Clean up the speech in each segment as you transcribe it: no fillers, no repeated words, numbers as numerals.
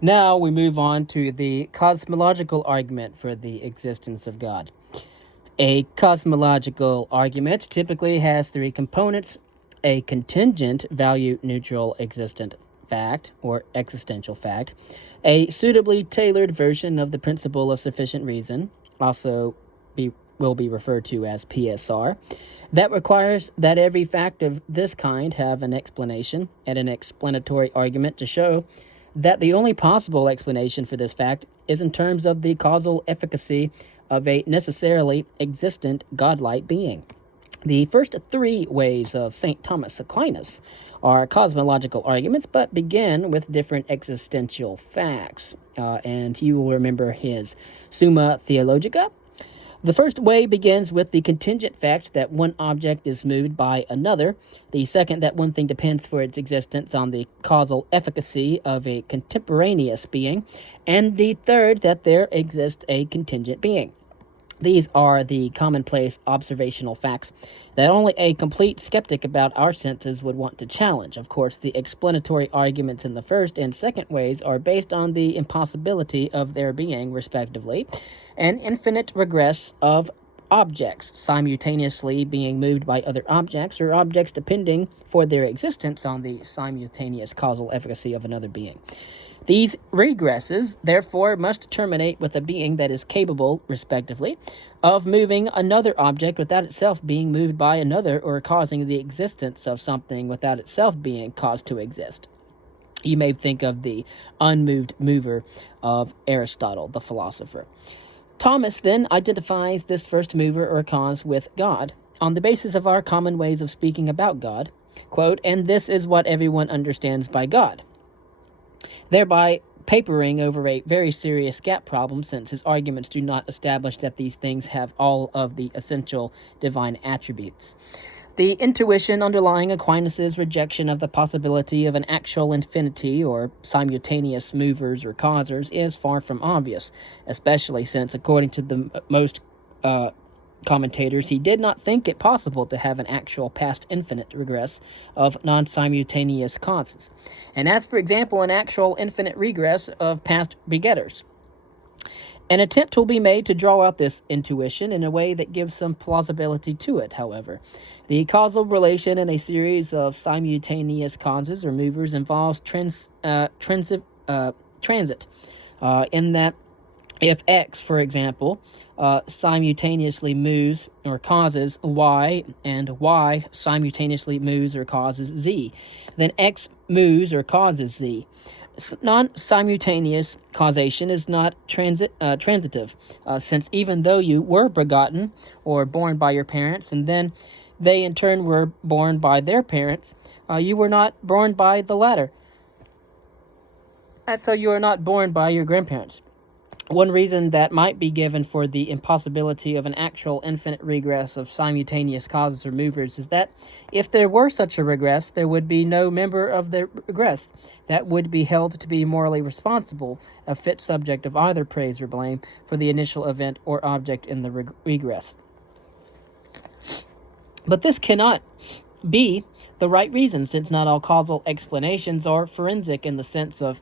Now we move on to the cosmological argument for the existence of God. A cosmological argument typically has three components: a contingent value neutral existent fact or existential fact, a suitably tailored version of the principle of sufficient reason, also will be referred to as PSR, that requires that every fact of this kind have an explanation and an explanatory argument to show that the only possible explanation for this fact is in terms of the causal efficacy of a necessarily existent godlike being. The first three ways of St. Thomas Aquinas are cosmological arguments, but begin with different existential facts. And you will remember his Summa Theologica. The first way begins with the contingent fact that one object is moved by another, the second that one thing depends for its existence on the causal efficacy of a contemporaneous being, and the third that there exists a contingent being. These are the commonplace observational facts that only a complete skeptic about our senses would want to challenge. Of course, the explanatory arguments in the first and second ways are based on the impossibility of there being, respectively, an infinite regress of objects simultaneously being moved by other objects, or objects depending for their existence on the simultaneous causal efficacy of another being. These regresses, therefore, must terminate with a being that is capable, respectively, of moving another object without itself being moved by another, or causing the existence of something without itself being caused to exist. You may think of the unmoved mover of Aristotle, the philosopher. Thomas then identifies this first mover or cause with God, on the basis of our common ways of speaking about God, quote, "and this is what everyone understands by God," thereby papering over a very serious gap problem, since his arguments do not establish that these things have all of the essential divine attributes. The intuition underlying Aquinas' rejection of the possibility of an actual infinity or simultaneous movers or causers is far from obvious, especially since, according to the most commentators, he did not think it possible to have an actual past infinite regress of non-simultaneous causes, and as, for example, an actual infinite regress of past begetters. An attempt will be made to draw out this intuition in a way that gives some plausibility to it, however. The causal relation in a series of simultaneous causes or movers involves transit, in that if X, for example, simultaneously moves or causes Y, and Y simultaneously moves or causes Z, then X moves or causes Z. Non-simultaneous causation is not transitive, since even though you were begotten or born by your parents, and then they in turn were born by their parents, you were not born by the latter. And so you are not born by your grandparents. One reason that might be given for the impossibility of an actual infinite regress of simultaneous causes or movers is that if there were such a regress, there would be no member of the regress that would be held to be morally responsible, a fit subject of either praise or blame for the initial event or object in the regress. But this cannot be the right reason, since not all causal explanations are forensic in the sense of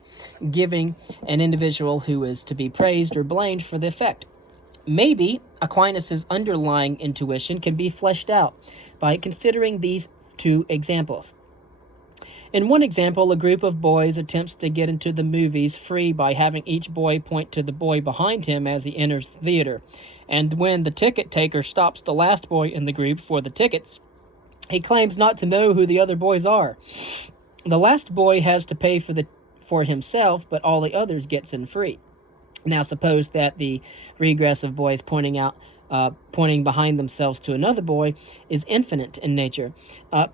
giving an individual who is to be praised or blamed for the effect. Maybe Aquinas' underlying intuition can be fleshed out by considering these two examples. In one example, a group of boys attempts to get into the movies free by having each boy point to the boy behind him as he enters the theater. And when the ticket taker stops the last boy in the group for the tickets, he claims not to know who the other boys are. The last boy has to pay for himself, but all the others gets in free. Now suppose that the regress of boys pointing behind themselves to another boy is infinite in nature.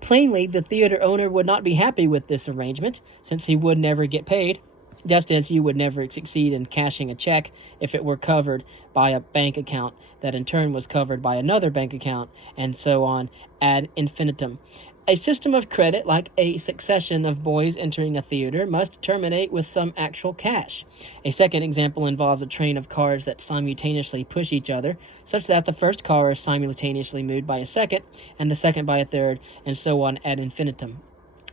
Plainly, the theater owner would not be happy with this arrangement, since he would never get paid, just as you would never succeed in cashing a check if it were covered by a bank account that in turn was covered by another bank account, and so on ad infinitum. A system of credit, like a succession of boys entering a theater, must terminate with some actual cash. A second example involves a train of cars that simultaneously push each other, such that the first car is simultaneously moved by a second, and the second by a third, and so on ad infinitum.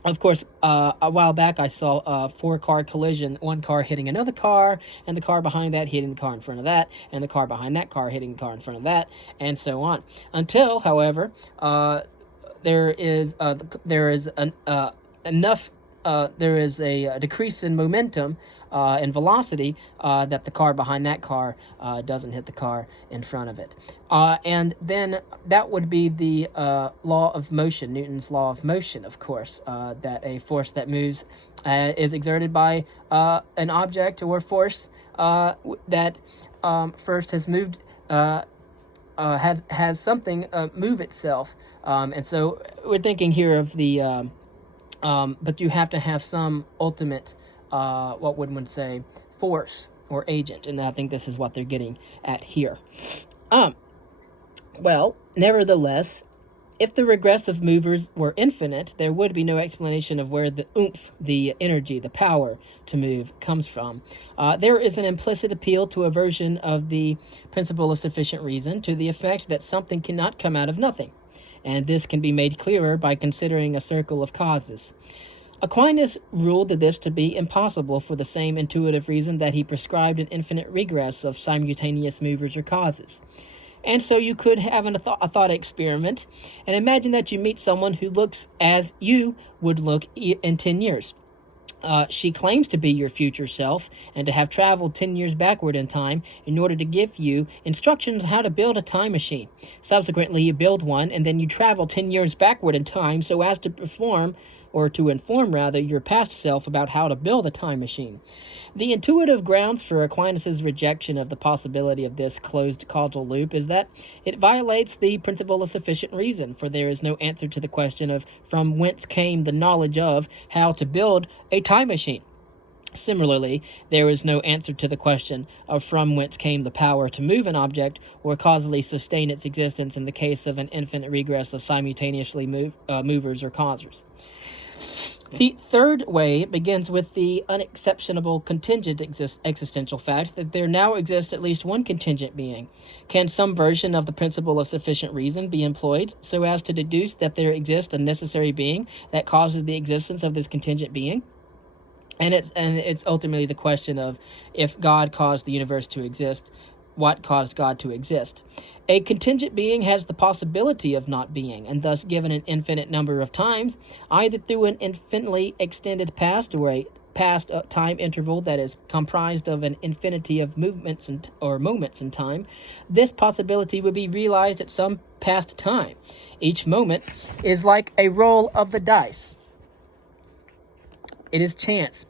Of course, a while back I saw a four-car collision, one car hitting another car, and the car behind that hitting the car in front of that, and the car behind that car hitting the car in front of that, and so on. Until, however, there is enough there is a decrease in momentum and velocity that the car behind that car doesn't hit the car in front of it. And then that would be the law of motion, Newton's law of motion, of course, that a force that moves is exerted by an object or force that first has moved, has something move itself. And so we're thinking here of the but you have to have some ultimate, what would one say, force or agent, and I think this is what they're getting at here. Well, nevertheless, if the regressive movers were infinite, there would be no explanation of where the oomph, the energy, the power to move comes from. There is an implicit appeal to a version of the principle of sufficient reason to the effect that something cannot come out of nothing, and this can be made clearer by considering a circle of causes. Aquinas ruled this to be impossible for the same intuitive reason that he prescribed an infinite regress of simultaneous movers or causes. And so you could have a thought experiment and imagine that you meet someone who looks as you would look in 10 years. She claims to be your future self and to have traveled 10 years backward in time in order to give you instructions on how to build a time machine. Subsequently, you build one, and then you travel 10 years backward in time so as to inform your past self about how to build a time machine. The intuitive grounds for Aquinas' rejection of the possibility of this closed causal loop is that it violates the principle of sufficient reason, for there is no answer to the question of from whence came the knowledge of how to build a time machine. Similarly, there is no answer to the question of from whence came the power to move an object or causally sustain its existence in the case of an infinite regress of simultaneously movers or causers. The third way begins with the unexceptionable contingent existential fact that there now exists at least one contingent being. Can some version of the principle of sufficient reason be employed so as to deduce that there exists a necessary being that causes the existence of this contingent being? And it's ultimately the question of if God caused the universe to exist, what caused God to exist? A contingent being has the possibility of not being, and thus given an infinite number of times, either through an infinitely extended past or a past time interval that is comprised of an infinity of movements or moments in time, this possibility would be realized at some past time. Each moment is like a roll of the dice. It is chance,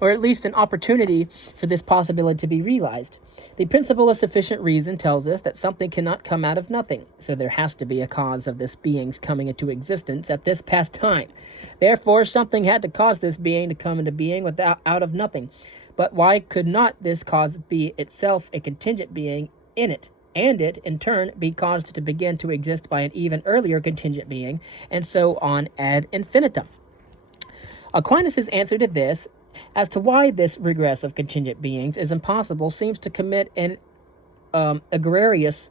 or at least an opportunity for this possibility to be realized. The principle of sufficient reason tells us that something cannot come out of nothing, so there has to be a cause of this being's coming into existence at this past time. Therefore, something had to cause this being to come into being out of nothing. But why could not this cause be itself a contingent being in it, and it, in turn, be caused to begin to exist by an even earlier contingent being, and so on ad infinitum? Aquinas' answer to this, as to why this regress of contingent beings is impossible, seems to commit an egregious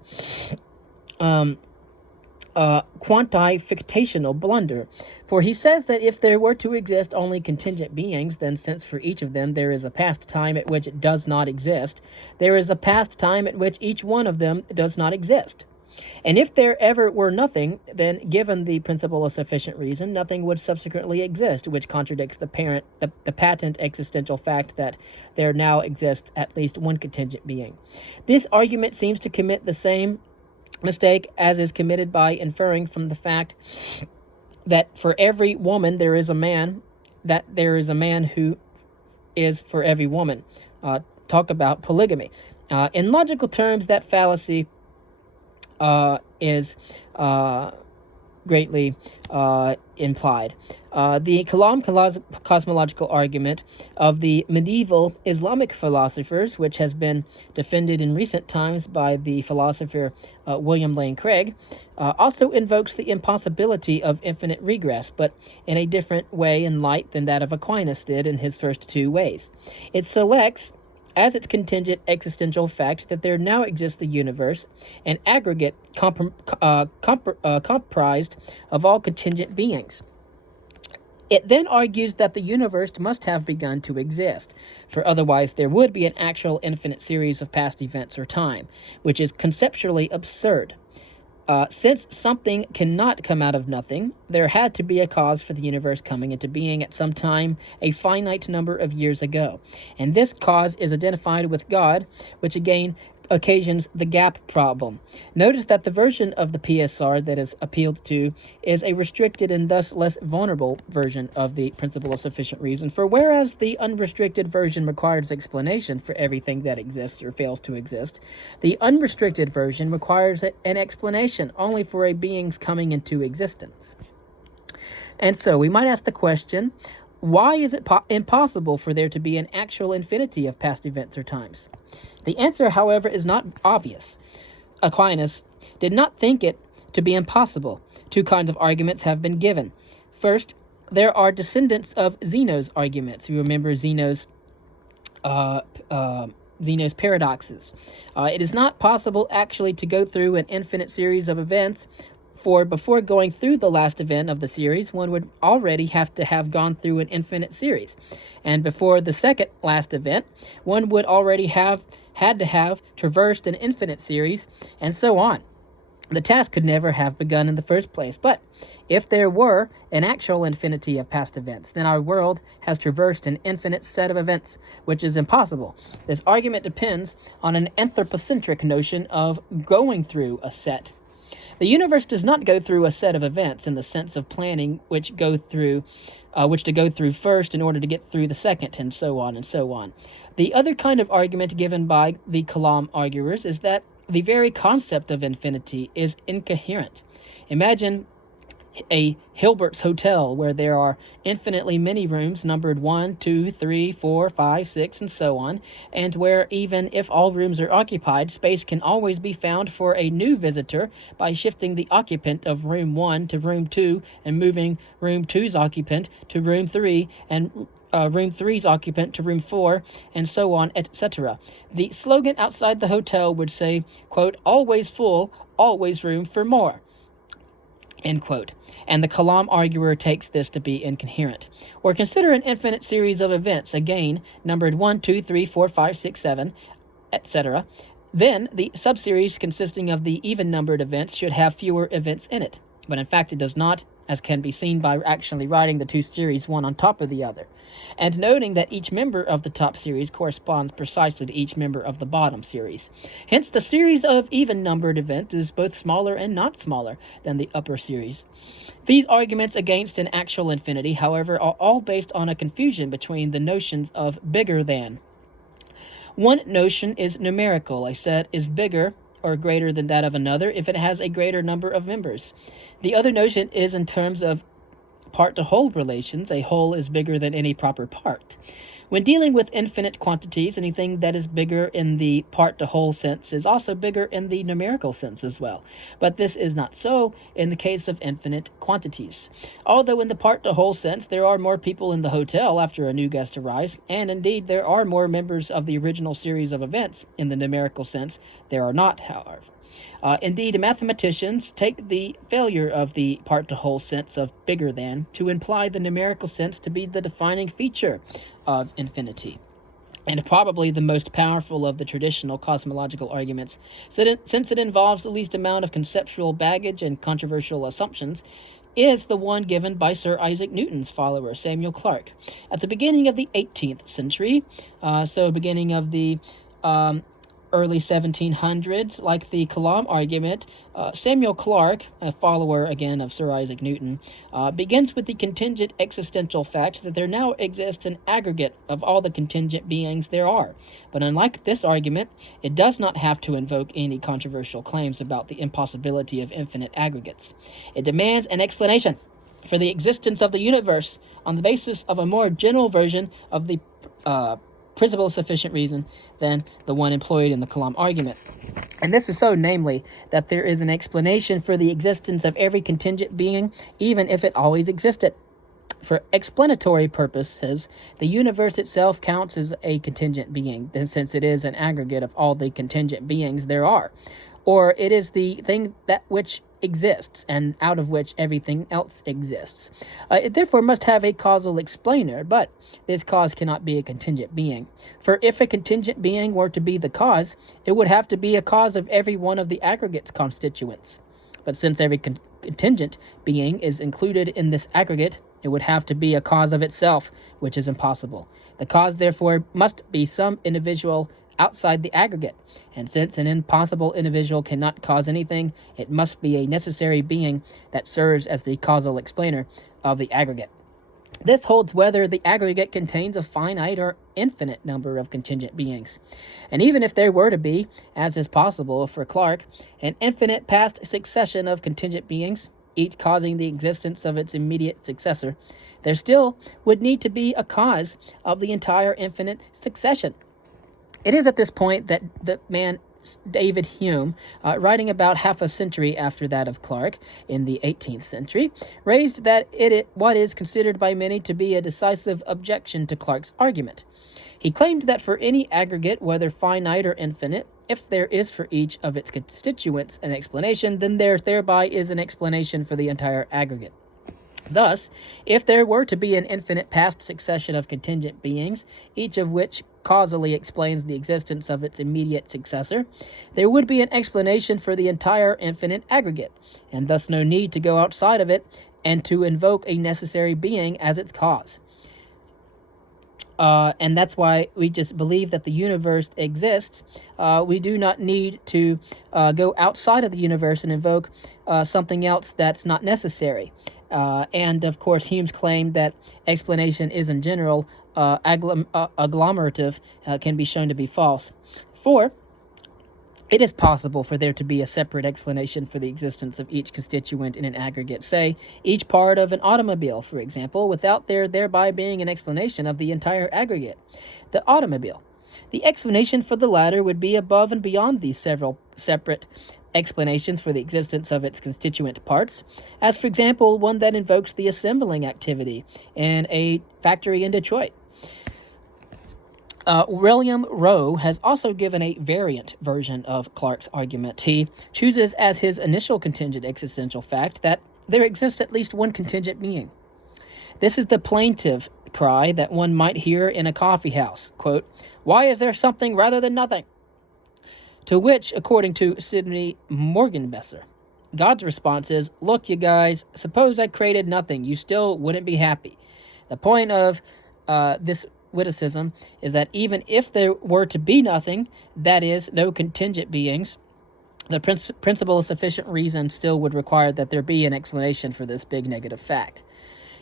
quantifictational blunder. For he says that if there were to exist only contingent beings, then since for each of them there is a past time at which it does not exist, there is a past time at which each one of them does not exist. And if there ever were nothing, then given the principle of sufficient reason, nothing would subsequently exist, which contradicts the patent existential fact that there now exists at least one contingent being. This argument seems to commit the same mistake as is committed by inferring from the fact that for every woman there is a man, that there is a man who is for every woman. Talk about polygamy. In logical terms, that fallacy is greatly implied. The Kalam cosmological argument of the medieval Islamic philosophers, which has been defended in recent times by the philosopher William Lane Craig, also invokes the impossibility of infinite regress, but in a different way and light than that of Aquinas did in his first two ways. It selects as its contingent existential fact that there now exists the universe, an aggregate comprised of all contingent beings. It then argues that the universe must have begun to exist, for otherwise there would be an actual infinite series of past events or time, which is conceptually absurd. Since something cannot come out of nothing, there had to be a cause for the universe coming into being at some time a finite number of years ago. And this cause is identified with God, which again occasions the gap problem. Notice that the version of the PSR that is appealed to is a restricted and thus less vulnerable version of the principle of sufficient reason, for whereas the unrestricted version requires explanation for everything that exists or fails to exist, the unrestricted version requires an explanation only for a being's coming into existence. And so we might ask the question, why is it impossible for there to be an actual infinity of past events or times? The answer, however, is not obvious. Aquinas did not think it to be impossible. Two kinds of arguments have been given. First, there are descendants of Zeno's arguments. You remember Zeno's paradoxes. It is not possible actually to go through an infinite series of events, for before going through the last event of the series, one would already have to have gone through an infinite series. And before the second last event, one would already had to have traversed an infinite series, and so on. The task could never have begun in the first place. But if there were an actual infinity of past events, then our world has traversed an infinite set of events, which is impossible. This argument depends on an anthropocentric notion of going through a set. The universe does not go through a set of events in the sense of planning which to go through first in order to get through the second, and so on and so on. The other kind of argument given by the Kalam arguers is that the very concept of infinity is incoherent. Imagine a Hilbert's hotel where there are infinitely many rooms numbered 1, 2, 3, 4, 5, 6, and so on, and where even if all rooms are occupied, space can always be found for a new visitor by shifting the occupant of room 1 to room 2 and moving room 2's occupant to room 3 and room 3's occupant to room 4, and so on, etc. The slogan outside the hotel would say, quote, "always full, always room for more," end quote. And the Kalam arguer takes this to be incoherent. Or consider an infinite series of events, again, numbered 1, 2, 3, 4, 5, 6, 7, etc. Then the subseries consisting of the even-numbered events should have fewer events in it. But in fact it does not, as can be seen by actually writing the two series one on top of the other, and noting that each member of the top series corresponds precisely to each member of the bottom series. Hence, the series of even-numbered events is both smaller and not smaller than the upper series. These arguments against an actual infinity, however, are all based on a confusion between the notions of bigger than. One notion is numerical. A set is bigger or greater than that of another if it has a greater number of members. The other notion is in terms of part-to-whole relations. A whole is bigger than any proper part. When dealing with infinite quantities, anything that is bigger in the part-to-whole sense is also bigger in the numerical sense as well. But this is not so in the case of infinite quantities. Although in the part-to-whole sense there are more people in the hotel after a new guest arrives, and indeed there are more members of the original series of events, in the numerical sense there are not, however. Indeed, mathematicians take the failure of the part-to-whole sense of bigger than to imply the numerical sense to be the defining feature of infinity, and probably the most powerful of the traditional cosmological arguments, since it involves the least amount of conceptual baggage and controversial assumptions, is the one given by Sir Isaac Newton's follower, Samuel Clarke. At the beginning of the 18th century, beginning of the early 1700s, like the Kalam argument, Samuel Clarke, a follower again of Sir Isaac Newton, begins with the contingent existential fact that there now exists an aggregate of all the contingent beings there are. But unlike this argument, it does not have to invoke any controversial claims about the impossibility of infinite aggregates. It demands an explanation for the existence of the universe on the basis of a more general version of the principle of sufficient reason than the one employed in the Kalam argument. And this is so, namely, that there is an explanation for the existence of every contingent being, even if it always existed. For explanatory purposes, the universe itself counts as a contingent being, since it is an aggregate of all the contingent beings there are. or it is the thing that which exists and out of which everything else exists. It therefore must have a causal explainer, but this cause cannot be a contingent being. For if a contingent being were to be the cause, it would have to be a cause of every one of the aggregate's constituents. But since every contingent being is included in this aggregate, it would have to be a cause of itself, which is impossible. The cause, therefore, must be some individual outside the aggregate, and since an impossible individual cannot cause anything, it must be a necessary being that serves as the causal explainer of the aggregate. This holds whether the aggregate contains a finite or infinite number of contingent beings. And even if there were to be, as is possible for Clarke, an infinite past succession of contingent beings, each causing the existence of its immediate successor, there still would need to be a cause of the entire infinite succession. It is at this point that the man David Hume, writing about half a century after that of Clarke in the 18th century, raised that what is considered by many to be a decisive objection to Clarke's argument. He claimed that for any aggregate, whether finite or infinite, if there is for each of its constituents an explanation, then there thereby is an explanation for the entire aggregate. Thus, if there were to be an infinite past succession of contingent beings, each of which causally explains the existence of its immediate successor, there would be an explanation for the entire infinite aggregate, and thus no need to go outside of it and to invoke a necessary being as its cause. And that's why we just believe that the universe exists. We do not need to go outside of the universe and invoke something else that's not necessary. And of course, Hume's claim that explanation is in general agglomerative can be shown to be false. 4. It is possible for there to be a separate explanation for the existence of each constituent in an aggregate, say, each part of an automobile, for example, without there thereby being an explanation of the entire aggregate. The automobile. The explanation for the latter would be above and beyond these several separate explanations for the existence of its constituent parts, as, for example, one that invokes the assembling activity in a factory in Detroit. William Rowe has also given a variant version of Clarke's argument. He chooses as his initial contingent existential fact that there exists at least one contingent being. This is the plaintive cry that one might hear in a coffee house. Quote, "Why is there something rather than nothing?" To which, according to Sidney Morgenbesser, God's response is, "Look, you guys, suppose I created nothing. You still wouldn't be happy." The point of this witticism is that even if there were to be nothing, that is, no contingent beings, the principle of sufficient reason still would require that there be an explanation for this big negative fact.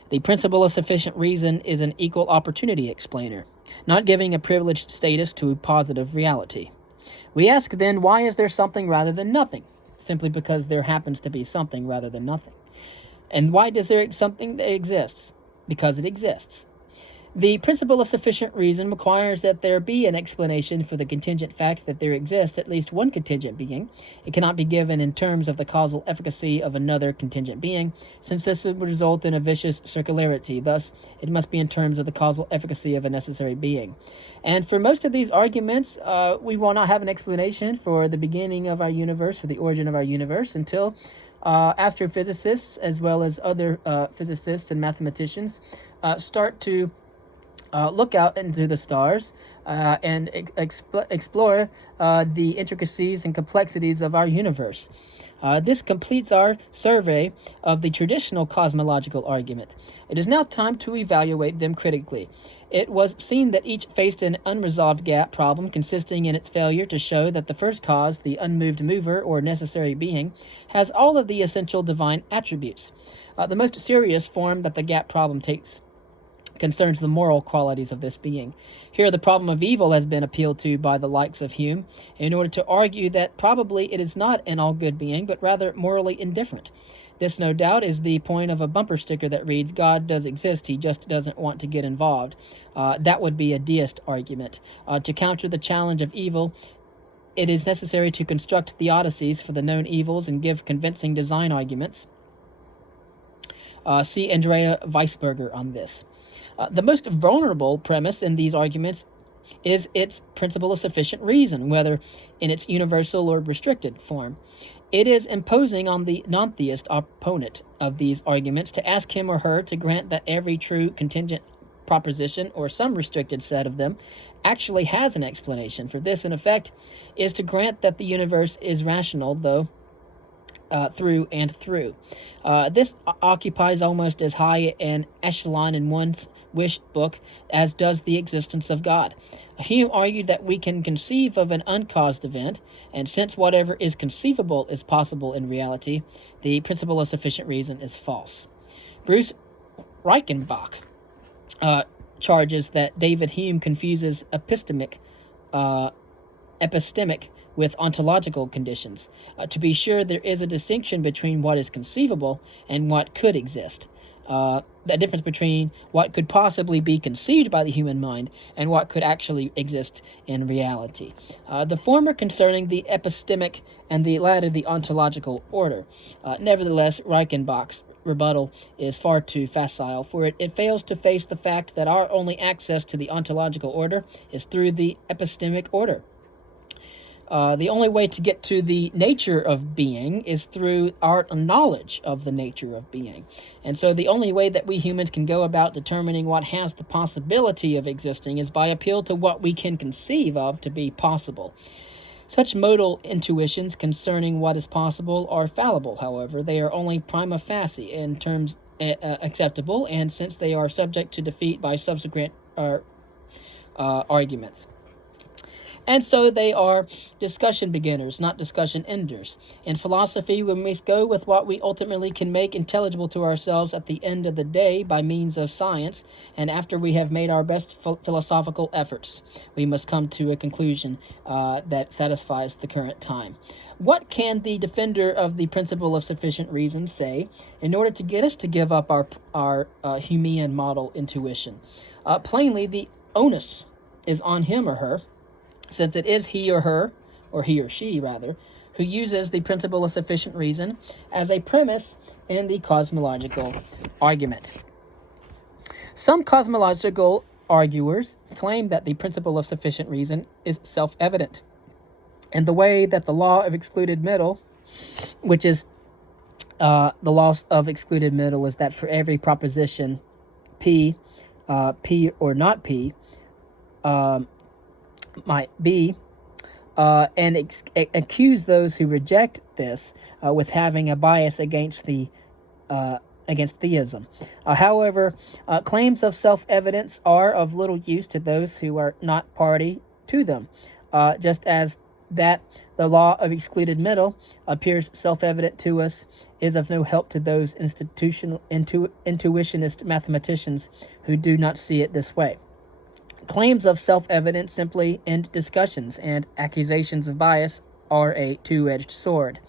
The principle of sufficient reason is an equal opportunity explainer, not giving a privileged status to positive reality. We ask then, why is there something rather than nothing? Simply because there happens to be something rather than nothing. And why does there something that exists? Because it exists. The principle of sufficient reason requires that there be an explanation for the contingent fact that there exists at least one contingent being. It cannot be given in terms of the causal efficacy of another contingent being, since this would result in a vicious circularity. Thus, it must be in terms of the causal efficacy of a necessary being. And for most of these arguments, we will not have an explanation for the beginning of our universe, for the origin of our universe, until astrophysicists, as well as other physicists and mathematicians, start to look out into the stars and explore the intricacies and complexities of our universe. This completes our survey of the traditional cosmological argument. It is now time to evaluate them critically. It was seen that each faced an unresolved gap problem consisting in its failure to show that the first cause, the unmoved mover or necessary being, has all of the essential divine attributes. The most serious form that the gap problem takes concerns the moral qualities of this being. Here the problem of evil has been appealed to by the likes of Hume in order to argue that probably it is not an all-good being, but rather morally indifferent. This, no doubt, is the point of a bumper sticker that reads, "God does exist, he just doesn't want to get involved." That would be a deist argument. To counter the challenge of evil, it is necessary to construct theodicies for the known evils and give convincing design arguments. See Andrea Weisberger on this. The most vulnerable premise in these arguments is its principle of sufficient reason, whether in its universal or restricted form. It is imposing on the non-theist opponent of these arguments to ask him or her to grant that every true contingent proposition, or some restricted set of them, actually has an explanation. For this, in effect, is to grant that the universe is rational, though through and through. This occupies almost as high an echelon in one's wish book as does the existence of God. Hume argued that we can conceive of an uncaused event, and since whatever is conceivable is possible in reality, the principle of sufficient reason is false. Bruce Reichenbach charges that David Hume confuses epistemic with ontological conditions. To be sure, there is a distinction between what is conceivable and what could exist. The difference between what could possibly be conceived by the human mind and what could actually exist in reality. The former concerning the epistemic and the latter the ontological order. Nevertheless, Reichenbach's rebuttal is far too facile, for it fails to face the fact that our only access to the ontological order is through the epistemic order. The only way to get to the nature of being is through our knowledge of the nature of being. And so the only way that we humans can go about determining what has the possibility of existing is by appeal to what we can conceive of to be possible. Such modal intuitions concerning what is possible are fallible, however. They are only prima facie in terms acceptable, and since they are subject to defeat by subsequent arguments. And so they are discussion beginners, not discussion enders. In philosophy, we must go with what we ultimately can make intelligible to ourselves at the end of the day by means of science, and after we have made our best philosophical efforts, we must come to a conclusion that satisfies the current time. What can the defender of the principle of sufficient reason say in order to get us to give up our Humean model intuition? Plainly, the onus is on him or her, since it is he or her, or he or she rather, who uses the principle of sufficient reason as a premise in the cosmological argument. Some cosmological arguers claim that the principle of sufficient reason is self-evident, in the way that the law of excluded middle, which is the law of excluded middle, is that for every proposition P, P or not P, might be, and accuse those who reject this with having a bias against theism. However, claims of self-evidence are of little use to those who are not party to them, just as that the law of excluded middle appears self-evident to us is of no help to those intuitionist mathematicians who do not see it this way. Claims of self-evidence simply end discussions, and accusations of bias are a two-edged sword.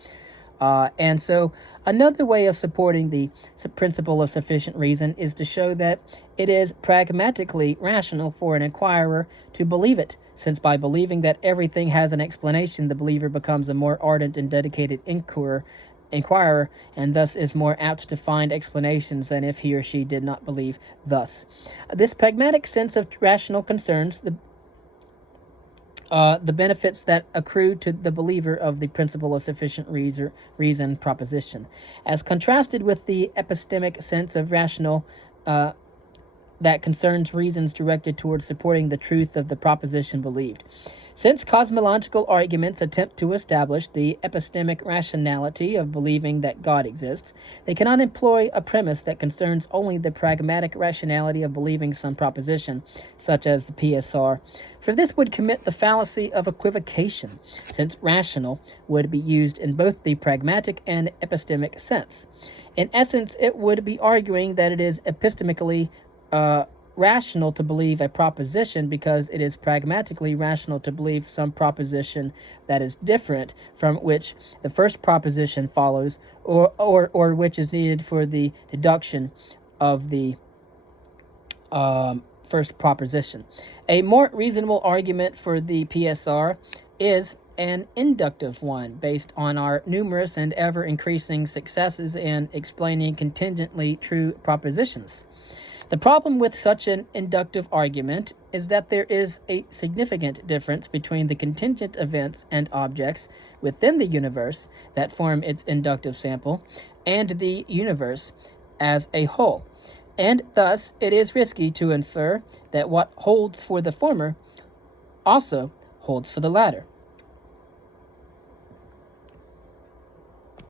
And so another way of supporting the principle of sufficient reason is to show that it is pragmatically rational for an inquirer to believe it, since by believing that everything has an explanation, the believer becomes a more ardent and dedicated inquirer, and thus is more apt to find explanations than if he or she did not believe thus. This pragmatic sense of rational concerns the benefits that accrue to the believer of the principle of sufficient reason proposition, as contrasted with the epistemic sense of rational that concerns reasons directed towards supporting the truth of the proposition believed. Since cosmological arguments attempt to establish the epistemic rationality of believing that God exists, they cannot employ a premise that concerns only the pragmatic rationality of believing some proposition, such as the PSR, for this would commit the fallacy of equivocation, since rational would be used in both the pragmatic and epistemic sense. In essence, it would be arguing that it is epistemically rational to believe a proposition because it is pragmatically rational to believe some proposition that is different from which the first proposition follows, or which is needed for the deduction of the first proposition. A more reasonable argument for the PSR is an inductive one based on our numerous and ever increasing successes in explaining contingently true propositions. The problem with such an inductive argument is that there is a significant difference between the contingent events and objects within the universe that form its inductive sample and the universe as a whole, and thus it is risky to infer that what holds for the former also holds for the latter.